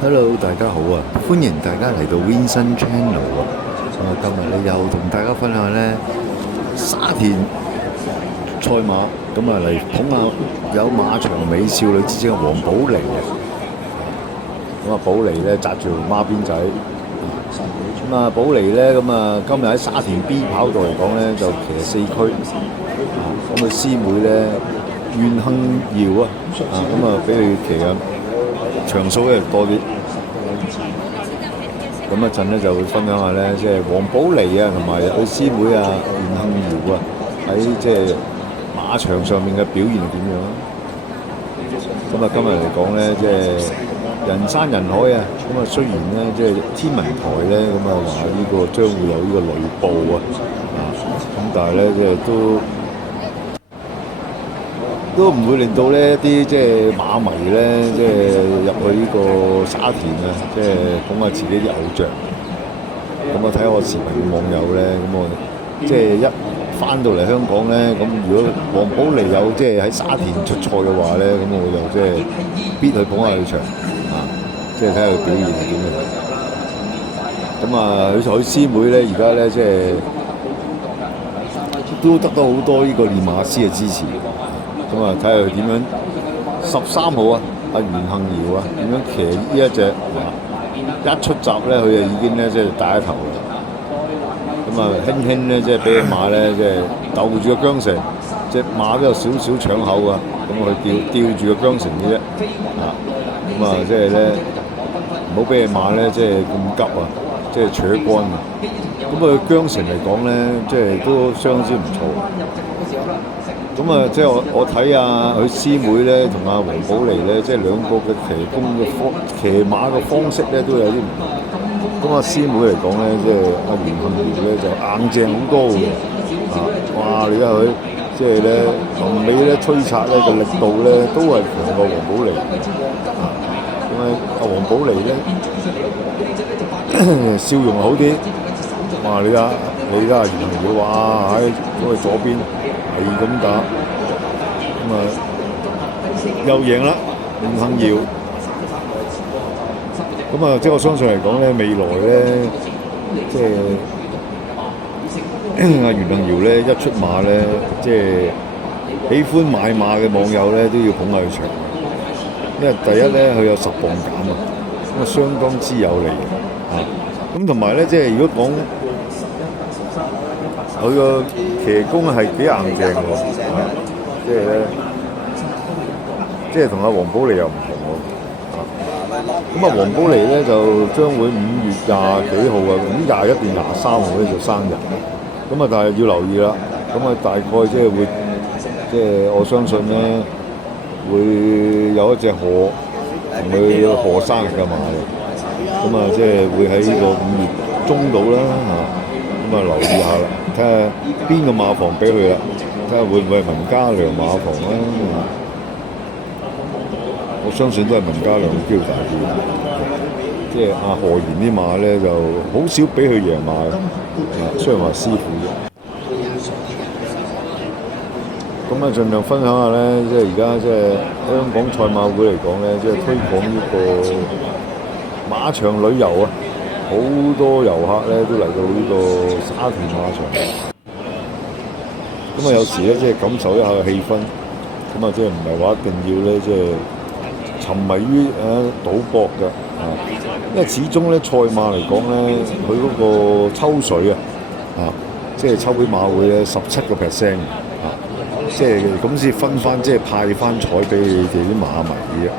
Hello，大家好啊！歡迎大家嚟到 Vincent Channel 啊！今日咧又同大家分享咧沙田賽馬，嚟捧下有馬場美少女之稱嘅黃寶妮啊！寶妮咧紮住孖辮仔，寶妮咧今日喺沙田 B 跑道嚟講咧就騎4區，佢師妹咧袁幸瑤啊，俾佢騎啊！場數咧多啲，咁一陣咧就會分享下咧，即係黃寶妮啊，同埋佢師妹啊袁幸瑤啊，喺即係馬場上面嘅表現係點樣？今日嚟講咧，即係人山人海啊！雖然咧即係天文台咧話呢個將會有呢個雷暴啊，但係咧即係都唔會令到呢一啲即係馬迷咧，即係入去呢個沙田啊，即係講下自己啲偶像。睇下我視頻嘅網友咧，我即係一翻到嚟香港咧，如果黃寶妮有即係喺沙田出賽嘅話咧，我就即係必去捧下佢場即係睇下佢表現係點樣。佢師妹咧，而家咧即係都得到好多呢個練馬師嘅支持。睇下佢點樣13號啊，阿袁幸瑤啊，點樣騎呢一隻一出閘咧，佢就已經咧即係帶一頭啦。輕輕咧即係俾隻馬咧即係鬥住個韁繩，隻馬都有少少搶口啊。佢吊住個韁繩嘅啫。即係咧唔好俾隻馬咧即係咁急啊，即係扯乾啊。佢韁繩嚟講咧，即係都相當之唔錯。即係我睇佢師妹咧同阿黃寶妮咧，即係兩個嘅騎馬嘅方式咧都有啲唔同。師妹嚟講咧，即係阿袁幸瑤咧就硬淨好多嘅。哇！你睇佢即係咧臨尾咧催策咧個力度咧都係強過黃寶妮。阿黃寶妮咧笑容好啲。哇！你睇阿袁幸瑤，哇！喺左邊。係咁打，又贏啦，袁幸瑤。即係我相信嚟講咧，未來咧，即係阿袁幸瑤咧一出馬咧，即係喜歡買馬嘅網友咧都要捧下佢場，因為第一咧佢有10磅減啊，相當之有利啊。同埋咧，即係如果講佢個騎功係幾硬淨喎，即係咧，即係同阿黃寶妮又唔同喎。黃寶妮咧就將會5月20幾號啊，5月21定23號咧就生日。但係要留意啦，大概即係會，即係我相信咧會有一隻賀同佢賀生日嘅馬嘅，即係會喺呢個5月中度啦留意下啦，睇下邊個馬房俾佢啦，睇下會唔會係文家良馬房啦。我相信都係文家良嘅機會大啲。即係阿何賢啲馬咧就好少俾佢贏馬嘅，雖然話師傅啫。盡量分享下咧，即係而家即係香港賽馬會嚟講咧，即係推廣呢個馬場旅遊啊。好多遊客咧都嚟到呢個沙田馬場，有時咧即係感受一下氣氛，即係唔係話一定要咧即係沉迷於賭博嘅因為始終咧賽馬嚟講咧，佢嗰個抽水即係抽俾馬會咧17%即係咁先分翻，即係派翻彩俾你哋啲馬迷嘅。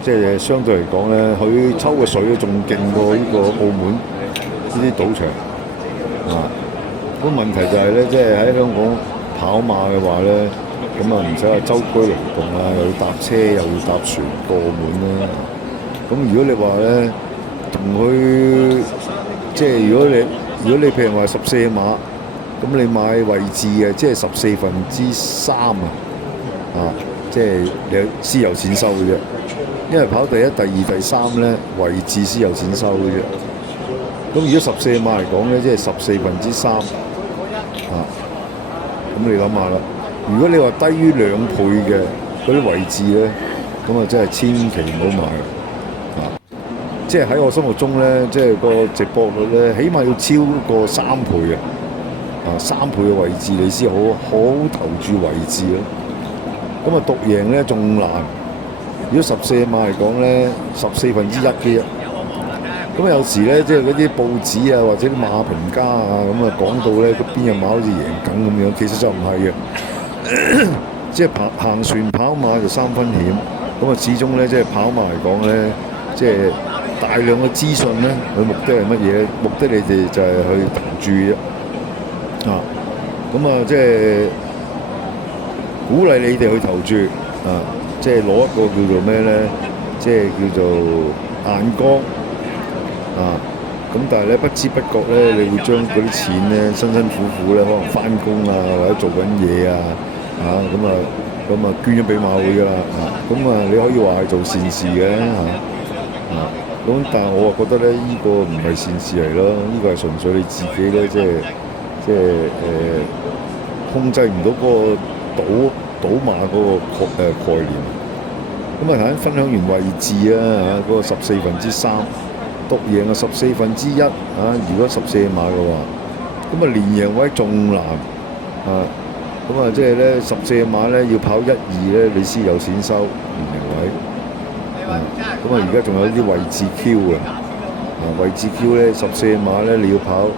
即係相對嚟講咧，佢抽嘅水仲勁過呢個澳門呢啲賭場問題就係咧，即係喺香港跑馬嘅話咧，唔使話舟車勞頓又要搭車又要搭船過門啦。如果你話咧，同佢即係如果你譬如話14馬，你買位置嘅，即係3/14即係你先有錢收嘅啫。因為跑第一、第二、第3咧，位置先有錢收嘅啫。如果14馬嚟講咧，即係3/14你諗下啦。如果你話低於2倍嘅嗰啲位置咧，真係千祈唔好買。即係喺我心目中咧，即係個直播率咧，起碼要超過3倍3倍嘅位置你先好投注位置咯。咁啊，獨贏咧仲難。如果14碼嚟講咧，1/14嘅啫。咁有時咧，即係嗰啲報紙啊，或者啲馬評家啊，咁啊講到咧，邊隻馬好似贏緊咁樣，其實就唔係嘅。即係行船跑馬就3分險。咁啊，始終咧，即係跑馬嚟講咧，即係大量嘅資訊咧，佢目的係乜嘢？目的你哋就係去投注啫。咁啊，即係鼓勵你哋去投注即係攞一個叫做咩咧？即係叫做眼光咁但係咧，不知不覺咧，你會將嗰啲錢咧，辛辛苦苦咧，可能翻工啊，或者做緊嘢咁啊捐咗俾馬會㗎啦咁你可以話係做善事嘅咁但係我覺得咧，呢個唔係善事嚟咯，呢個係純粹你自己咧，即係控制唔到嗰個賭馬嗰個概念。咁啊，頭先分享完位置嗰個3/14，獨贏1/14如果14碼嘅話，咁啊連贏位仲難咁啊即係咧14碼咧要跑1、2咧，你先有錢收連贏位咁啊而家仲有啲位置 Q 位置 Q 咧14碼咧你要跑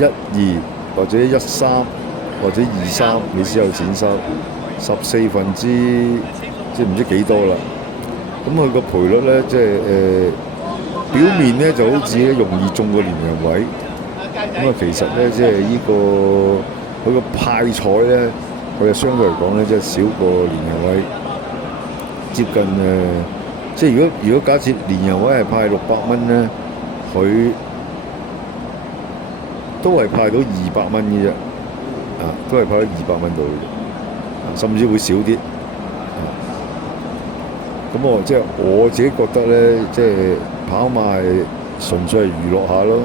1、2或者1、3或者2、3，你先有錢收14分之即係唔知幾多啦。咁佢個賠率咧，即係表面咧就好似咧容易中個連贏位，咁啊其實咧即係呢個佢個派彩咧，佢就相對嚟講咧即係少過連贏位，接近即係如果假設連贏位係派600蚊咧，佢都係派到200蚊嘅啫，都係派到200蚊度嘅，甚至會少啲。咁即係我自己覺得咧，即係跑馬係純粹係娛樂下咯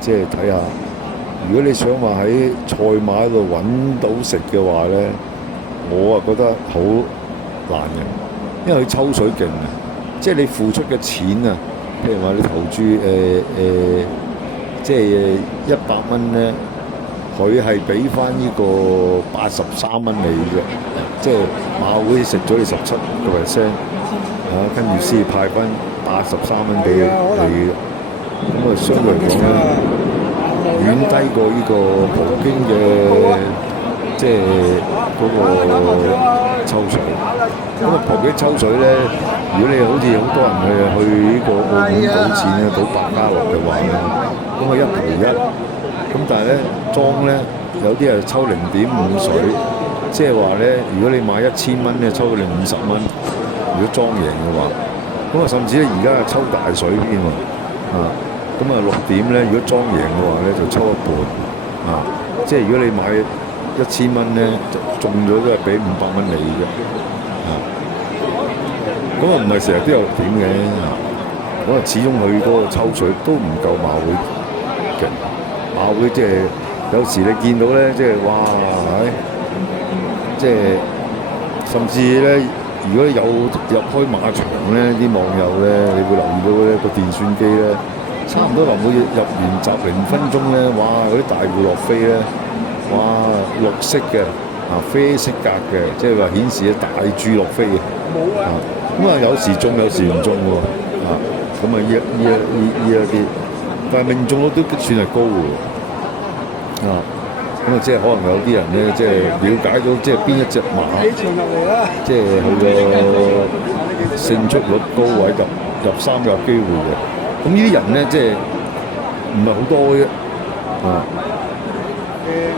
即係睇下。如果你想話喺賽馬度揾到食嘅話咧，我覺得好難嘅，因為佢抽水勁即係你付出嘅錢譬如話你投注即係100蚊咧，佢係俾翻呢個83蚊你嘅，即係馬會食咗你17%跟住先派翻83蚊俾你嘅，咁相對嚟講咧，遠低過呢個葡京嘅即係嗰個抽水。咁葡京抽水咧，如果你好似好多人去呢個澳門賭錢賭百家樂嘅話咧，咁1賠1。咁但係咧莊咧有啲係抽0.5水，即係話咧，如果你買1000蚊咧，抽到你50蚊。如果莊贏嘅話，咁甚至咧而家抽大水添咁6點咧，如果莊贏嘅話咧就抽1半即係如果你買1000蚊咧，中咗都係俾500蚊你嘅咁唔係成日都有6點嘅咁始終佢嗰個抽水都唔夠馬會勁。馬會即係有時你見到咧，即係哇即係甚至咧，如果有入開馬場咧，啲網友咧，你會留意到咧個電算機咧，差唔多每入完閘0分鐘咧，哇！嗰啲大戶落飛咧，哇！綠色嘅啡色格嘅，即係話顯示大注落飛嘅咁有時中有時唔中喎咁依一啲，但係命中率都算係高喎咁即係可能有啲人咧，即係了解到即係邊一隻馬，即係佢個勝出率高位入3有機會嘅。咁呢啲人咧，即係唔係好多嘅啫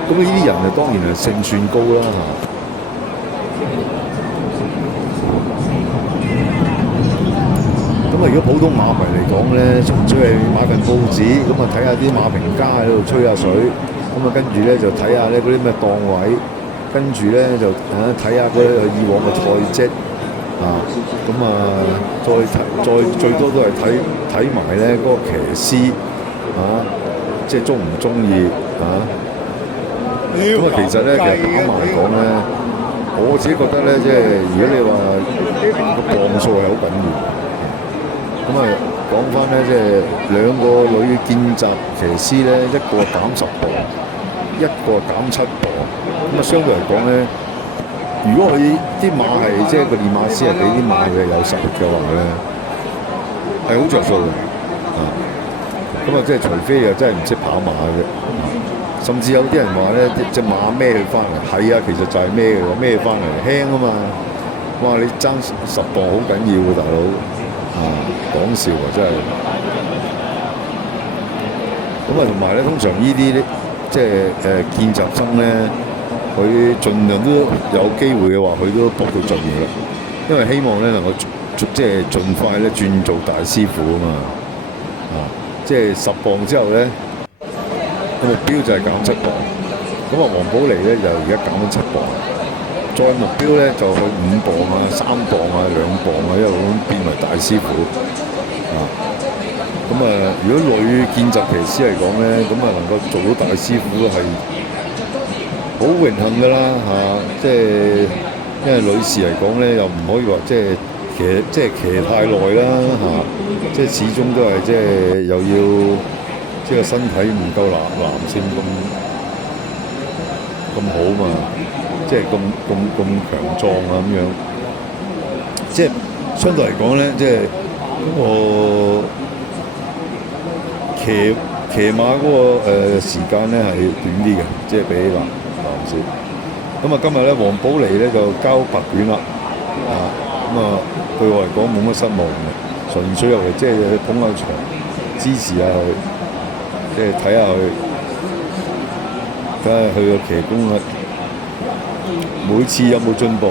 咁呢啲人當然係勝算高啦咁如果普通馬迷嚟講咧，純粹係買份報紙，咁睇下啲馬評家喺度吹下水。跟住咧就睇下咧嗰啲咩檔位，跟住咧就睇下嗰以往嘅賽績再最多都係睇埋咧嗰個騎師即係中唔中意其實咧，其實打馬嚟講咧，我自己覺得咧，即係如果你話個磅數係好緊要咁啊講翻咧，即係兩個女嘅見習騎師咧，一個減10磅，一個減7磅。咁啊相對嚟講咧，如果佢啲馬係即係個練馬師係俾啲馬嘅有實力嘅話咧，係好着數嘅。啊，咁啊即係除非又真係唔識跑馬嘅。甚至有啲人話咧，隻馬孭佢翻嚟，係啊，其實就係孭嘅，孭翻嚟輕啊嘛。哇！你爭10磅好緊要喎，大佬啊！講笑啊，真係。咁啊，同埋咧，通常呢啲咧，即係見習生咧，佢盡量都有機會嘅話，佢都搏到盡嘅啦。因為希望咧能夠即係盡快咧轉做大師傅啊嘛。啊，即係10磅之後咧。個目標就係減7磅，咁啊黃寶嚟咧就而家減咗7磅，再目標咧就去5磅啊、3磅啊、2磅啊，一路咁變為大師傅啊。咁啊，如果女見習騎師嚟講咧，咁啊能夠做到大師傅係好榮幸㗎啦嚇，即係因為女士嚟講咧又唔可以話即係騎太耐啦嚇，即係始終都係即係又要。即係身體唔夠男性咁好嘛，即係咁強壯啊咁樣。即係相對嚟講咧，即係嗰個騎馬嗰個時間咧係短啲嘅，即係比起男士。咁啊，今日咧黃寶嚟咧就交白卷啦，啊咁啊對我嚟講冇乜失望嘅，純粹入嚟即係捧下場支持下佢。即係睇下佢，睇下佢個騎功啊，每次有冇進步。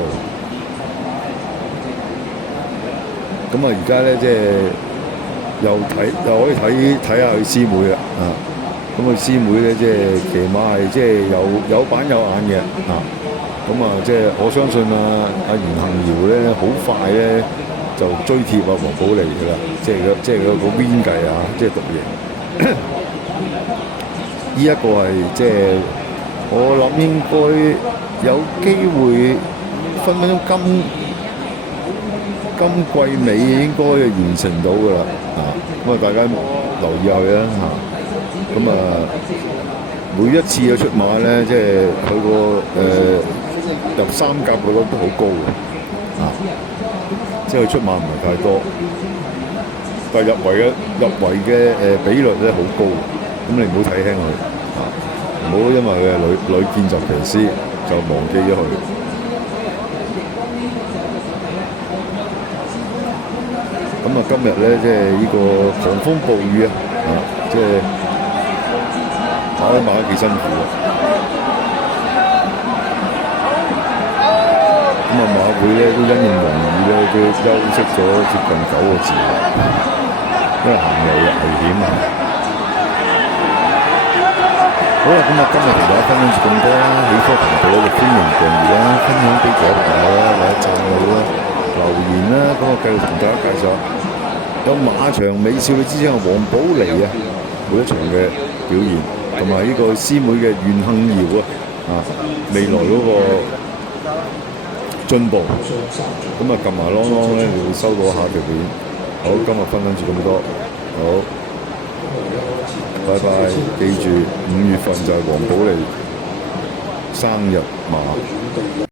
咁啊，而家咧即係又可以睇下佢師妹啦，啊！咁佢師妹咧即係騎馬係即係有板有眼嘅，啊！咁啊，即係我相信阿袁幸堯咧好快咧就追貼黃寶嚟㗎啦，即係個 win 計啊，即係獨贏。呢一個係即係我諗應該有機會分分鐘今季尾應該完成到㗎啦，啊！咁啊大家留意下佢啦嚇。咁啊每一次嘅出馬咧，即係佢個入3甲嘅率都好高嘅，啊！即係佢出馬唔係太多，但係入圍嘅比率咧好高。咁你唔好睇輕佢，啊！唔好因為佢係女見習騎師就忘記咗佢。咁啊，今日咧即係呢個狂風暴雨啊，即係跑馬都幾辛苦啊。咁啊，馬會咧都因應黃雨咧，都休息咗接近9個字，因為行路危險啊。好啦，咁啊，今日同大家分享住咁多啦。喜歡頻道就歡迎訂閱啦，分享俾其他朋友啦，或者讚好啦、留言啦。咁我繼續同大家介紹有馬場美少女之稱嘅黃寶嚟啊，每一場嘅表現，同埋呢個師妹嘅袁幸堯啊，未來嗰個進步。咁啊，撳埋啷啷咧，你會收到下條片。好，今日分享住咁多，好。拜拜！記住5月份就係黃寶嚟生日馬。